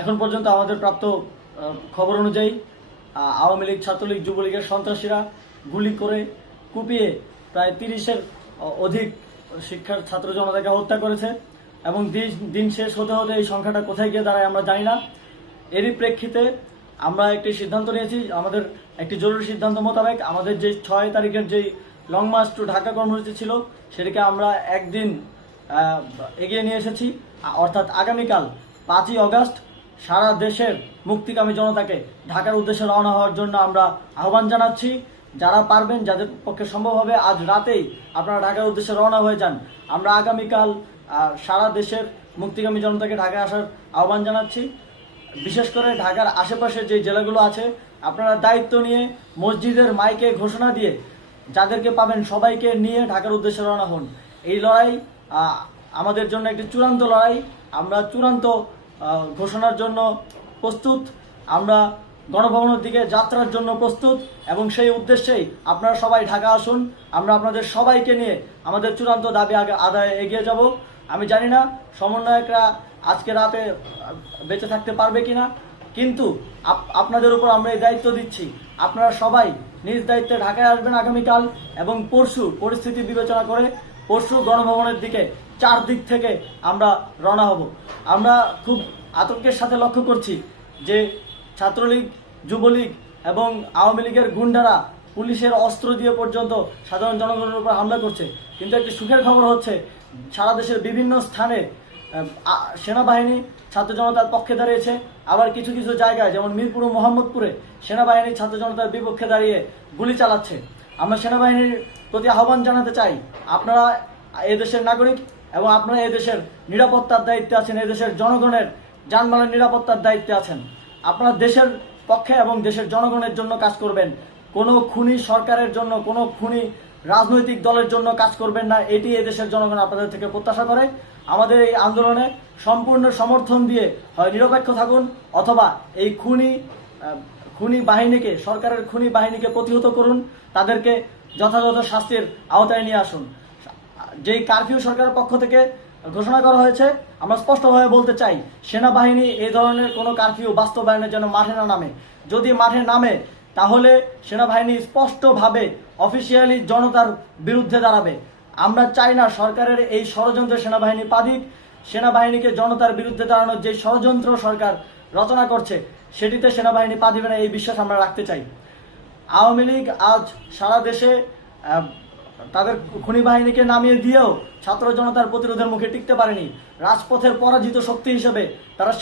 এখন পর্যন্ত আমাদের প্রাপ্ত খবর অনুযায়ী আওয়ামী লীগ, ছাত্রলীগ, যুবলীগের সন্ত্রাসীরা গুলি করে কুপিয়ে প্রায় 30-এর অধিক শিক্ষার ছাত্র জনতাকে হত্যা করেছে এবং দিন শেষ হতে হতে এই সংখ্যাটা কোথায় গিয়ে দাঁড়ায় আমরা জানি না। এরই প্রেক্ষিতে আমরা একটি সিদ্ধান্ত নিয়েছি, আমাদের একটি জরুরি সিদ্ধান্ত মোতাবেক আমাদের যে 6 তারিখের যেই লং মার্চ টু ঢাকা কর্মসূচি ছিল সেটাকে আমরা একদিন এগিয়ে নিয়ে এসেছি, অর্থাৎ আগামীকাল 5ই অগস্ট সারা দেশের মুক্তিকামী জনতাকে ঢাকার উদ্দেশ্যে রওনা হওয়ার জন্য আমরা আহ্বান জানাচ্ছি। যারা পারবেন, যাদের পক্ষে সম্ভব হবে, আজ রাতেই আপনারা ঢাকার উদ্দেশ্যে রওনা হয়ে যান। আমরা আগামীকাল সারা দেশের মুক্তিকামী জনতাকে ঢাকায় আসার আহ্বান জানাচ্ছি। বিশেষ করে ঢাকার আশেপাশে যে জেলাগুলো আছে আপনারা দায়িত্ব নিয়ে মসজিদের মাইকে ঘোষণা দিয়ে যাদেরকে পাবেন সবাইকে নিয়ে ঢাকার উদ্দেশ্যে রওনা হন। এই লড়াই আমাদের জন্য একটি চূড়ান্ত লড়াই। আমরা চূড়ান্ত ঘোষণার জন্য প্রস্তুত, আমরা গণভবনের দিকে যাত্রার জন্য প্রস্তুত এবং সেই উদ্দেশ্যেই আপনারা সবাই ঢাকা আসুন। আমরা আপনাদের সবাইকে নিয়ে আমাদের চূড়ান্ত দাবি আদায়ে এগিয়ে যাব। আমি জানি না সমন্বয়করা আজকে রাতে বেঁচে থাকতে পারবে কিনা, কিন্তু আপনাদের উপর আমরা এই দায়িত্ব দিচ্ছি। আপনারা সবাই নিজ দায়িত্বে ঢাকায় আসবেন আগামীকাল এবং পরশু পরিস্থিতি বিবেচনা করে পরশু গণভবনের দিকে 4 দিক থেকে আমরা রওনা হব। আমরা খুব আতঙ্কের সাথে লক্ষ্য করছি যে ছাত্রলীগ, যুবলীগ এবং আওয়ামী লীগের গুন্ডারা পুলিশের অস্ত্র দিয়ে পর্যন্ত সাধারণ জনগণের উপর হামলা করছে। কিন্তু একটি সুখের খবর হচ্ছে সারা দেশের বিভিন্ন স্থানে সেনাবাহিনী ছাত্র জনতার পক্ষে দাঁড়িয়েছে, আবার কিছু কিছু জায়গায় যেমন মিরপুর ও মোহাম্মদপুরে সেনাবাহিনী ছাত্র জনতার বিপক্ষে দাঁড়িয়ে গুলি চালাচ্ছে। আমরা সেনাবাহিনীর প্রতি আহ্বান জানাতে চাই, আপনারা এদেশের নাগরিক এবং আপনারা এদেশের নিরাপত্তার দায়িত্বে আছেন, এদেশের জনগণের যানবাহনের নিরাপত্তার দায়িত্বে আছেন। আপনারা দেশের পক্ষে এবং দেশের জনগণের জন্য কাজ করবেন, কোনো খুনি সরকারের জন্য, কোনো খুনি রাজনৈতিক দলের জন্য কাজ করবেন না। এটি এদেশের জনগণ আপনাদের থেকে প্রত্যাশা করে। আমাদের এই আন্দোলনে সম্পূর্ণ সমর্থন দিয়ে হয় নিরপেক্ষ থাকুন, অথবা এই খুনি বাহিনীকে, সরকারের খুনি বাহিনীকে প্রতিহত করুন, তাদেরকে যথাযথ শাস্তির আওতায় নিয়ে আসুন। যেই কারফিউ সরকারের পক্ষ থেকে ঘোষণা করা হয়েছে, আমরা স্পষ্টভাবে বলতে চাই সেনাবাহিনী এই ধরনের কোনো কারফিউ বাস্তবায়নের জন্য মাঠে না নামে। যদি মাঠে নামে তাহলে সেনাবাহিনী স্পষ্টভাবে অফিসিয়ালি জনতার বিরুদ্ধে দাঁড়াবে। আমরা চাই না সরকারের এই ষড়যন্ত্রে সেনাবাহিনী পা দিক। সেনাবাহিনীকে জনতার বিরুদ্ধে দাঁড়ানোর যে ষড়যন্ত্র সরকার রচনা করছে সেটিতে সেনাবাহিনী পা দিবে না, এই বিশ্বাস আমরা রাখতে চাই। আওয়ামী লীগ আজ সারা দেশে তাদের খুনি বাহিনীকে নামিয়ে দিয়েও ছাত্র জনতার প্রতিরোধের মুখে টিকতে পারেনি। রাজপথের পরাজিত শক্তি হিসেবে তারা